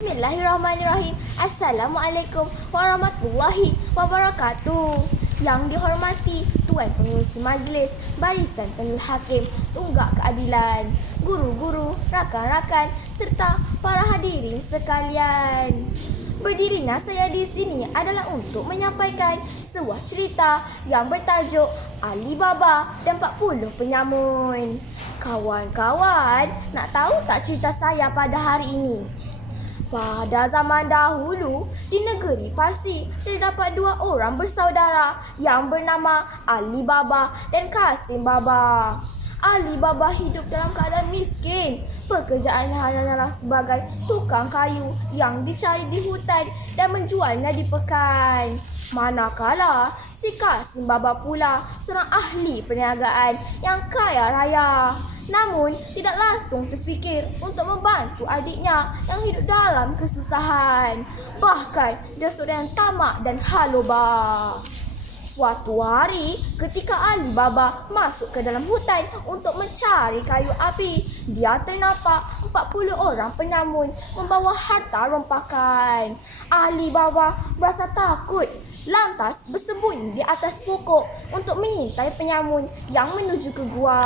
Bismillahirrahmanirrahim. Assalamualaikum warahmatullahi wabarakatuh. Yang dihormati Tuan Pengerusi Majlis, Barisan Panel Hakim, Tunggak Keadilan, guru-guru, rakan-rakan serta para hadirin sekalian. Berdirinya saya di sini adalah untuk menyampaikan sebuah cerita yang bertajuk Ali Baba dan 40 Penyamun. Kawan-kawan, nak tahu tak cerita saya pada hari ini? Pada zaman dahulu, di negeri Parsi, terdapat dua orang bersaudara yang bernama Ali Baba dan Kasim Baba. Ali Baba hidup dalam keadaan miskin. Pekerjaannya hanyalah sebagai tukang kayu yang dicari di hutan dan menjualnya di pekan. Manakala si Kasim Baba pula seorang ahli perniagaan yang kaya raya. Namun tidak langsung terfikir untuk membantu adiknya yang hidup dalam kesusahan. Bahkan dia seorang yang tamak dan haloba. Suatu hari, ketika Ali Baba masuk ke dalam hutan untuk mencari kayu api, dia ternampak 40 orang penyamun membawa harta rompakan. Ali Baba berasa takut, lantas bersembunyi di atas pokok untuk mengintai penyamun yang menuju ke gua.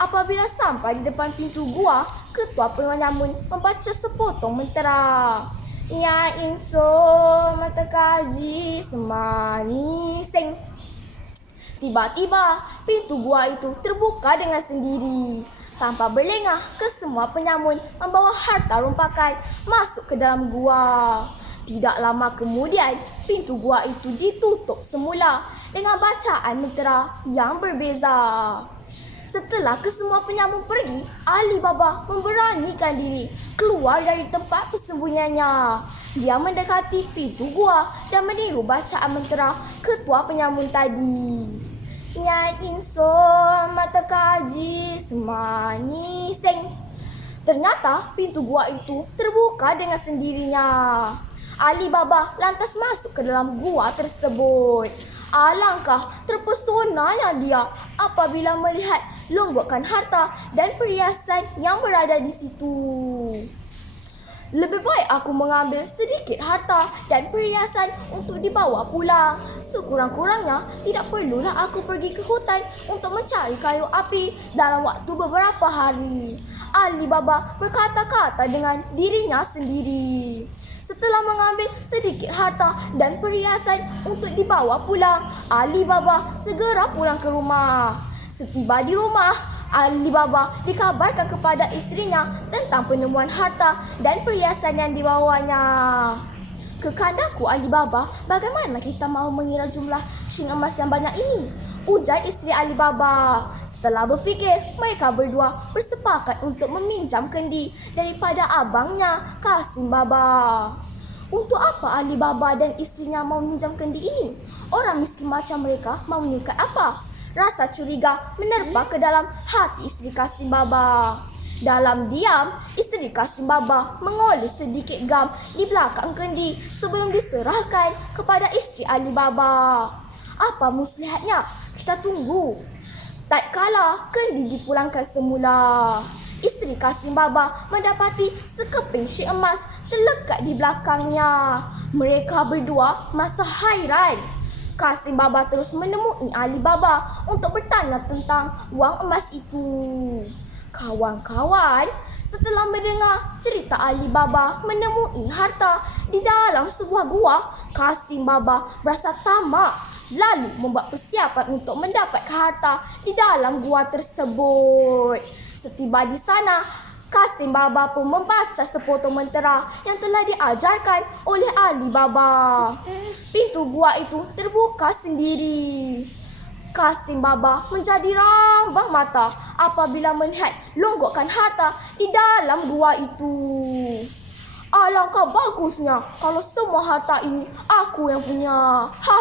Apabila sampai di depan pintu gua, ketua penyamun membaca sepotong mentera. Ya insun mata kaji semani seng. Tiba-tiba pintu gua itu terbuka dengan sendiri. Tanpa berlengah, kesemua penyamun membawa harta rompakan masuk ke dalam gua. Tidak lama kemudian, pintu gua itu ditutup semula dengan bacaan mentera yang berbeza. Setelah kesemua penyamun pergi, Ali Baba memberanikan diri keluar dari tempat persembunyiannya. Dia mendekati pintu gua dan meniru bacaan mentera ketua penyamun tadi. Ya insun mata kaji semani seng. Ternyata pintu gua itu terbuka dengan sendirinya. Ali Baba lantas masuk ke dalam gua tersebut. Alangkah terpesonanya dia apabila melihat longgokan harta dan perhiasan yang berada di situ. Lebih baik aku mengambil sedikit harta dan perhiasan untuk dibawa pulang. Sekurang-kurangnya tidak perlulah aku pergi ke hutan untuk mencari kayu api dalam waktu beberapa hari. Ali Baba berkata-kata dengan dirinya sendiri. Setelah mengambil sedikit harta dan perhiasan untuk dibawa pulang, Ali Baba segera pulang ke rumah. Setiba di rumah, Ali Baba dikabarkan kepada istrinya tentang penemuan harta dan perhiasan yang dibawanya. Kekandaku Ali Baba, bagaimana kita mahu mengira jumlah shing emas yang banyak ini? Ujar isteri Ali Baba. Setelah berfikir, mereka berdua bersepakat untuk meminjam kendi daripada abangnya Kasim Baba. Untuk apa Ali Baba dan istrinya mau meminjam kendi ini? Orang miskin macam mereka mau mengikat apa? Rasa curiga menerpa ke dalam hati isteri Kasim Baba. Dalam diam, isteri Kasim Baba mengoleh sedikit gam di belakang kendi sebelum diserahkan kepada isteri Ali Baba. Apa muslihatnya? Kita tunggu. Tak kala kendi dipulangkan semula, isteri Kasim Baba mendapati sekeping syek emas terlekat di belakangnya. Mereka berdua masa hairan. Kasim Baba terus menemui Ali Baba untuk bertanya tentang wang emas itu. Kawan-kawan, setelah mendengar cerita Ali Baba menemui harta di dalam sebuah gua, Kasim Baba berasa tamak, lalu membuat persiapan untuk mendapat harta di dalam gua tersebut. Setiba di sana, Kasim Baba pun membaca sepotong mentera yang telah diajarkan oleh Ali Baba. Pintu gua itu terbuka sendiri. Kasim Baba menjadi rambang mata apabila melihat longgokan harta di dalam gua itu. Alangkah bagusnya kalau semua harta ini aku yang punya. Ha,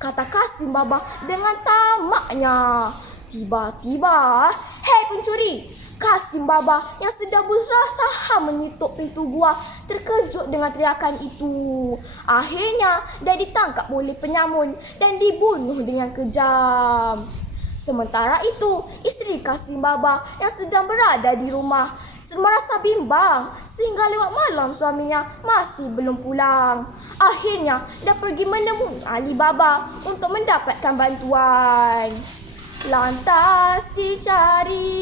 kata Kasim Baba dengan tamaknya. Tiba-tiba, hei pencuri! Kasim Baba yang sedang berusaha menutup pintu gua terkejut dengan teriakan itu. Akhirnya dia ditangkap oleh penyamun dan dibunuh dengan kejam. Sementara itu, isteri Kasim Baba yang sedang berada di rumah merasa bimbang sehingga lewat malam suaminya masih belum pulang. Akhirnya dia pergi menemui Ali Baba untuk mendapatkan bantuan. Lantas dicari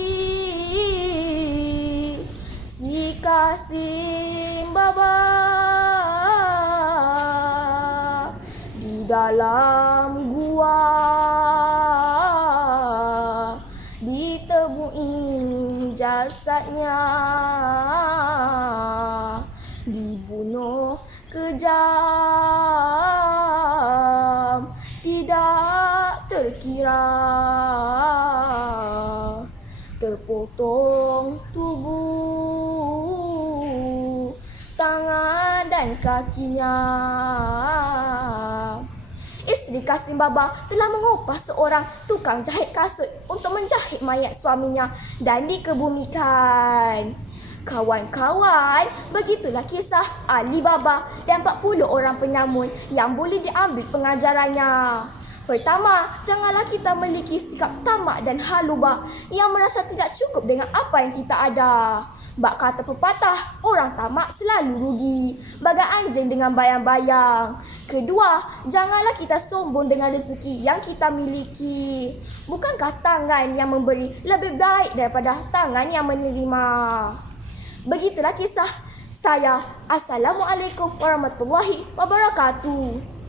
si Kasim Baba di dalam gua, ditemui jasadnya, dibunuh kejam, tidak terkira, terpotong tubuh, tangan dan kakinya. Isteri Kasim Baba telah mengupah seorang tukang jahit kasut untuk menjahit mayat suaminya dan dikebumikan. Kawan-kawan, begitulah kisah Ali Baba dan 40 orang penyamun yang boleh diambil pengajarannya. Pertama, janganlah kita memiliki sikap tamak dan haluba yang merasa tidak cukup dengan apa yang kita ada. Bak kata pepatah, orang tamak selalu rugi, bagai anjing dengan bayang-bayang. Kedua, janganlah kita sombong dengan rezeki yang kita miliki. Bukankah tangan yang memberi lebih baik daripada tangan yang menerima? Begitulah kisah saya. Assalamualaikum warahmatullahi wabarakatuh.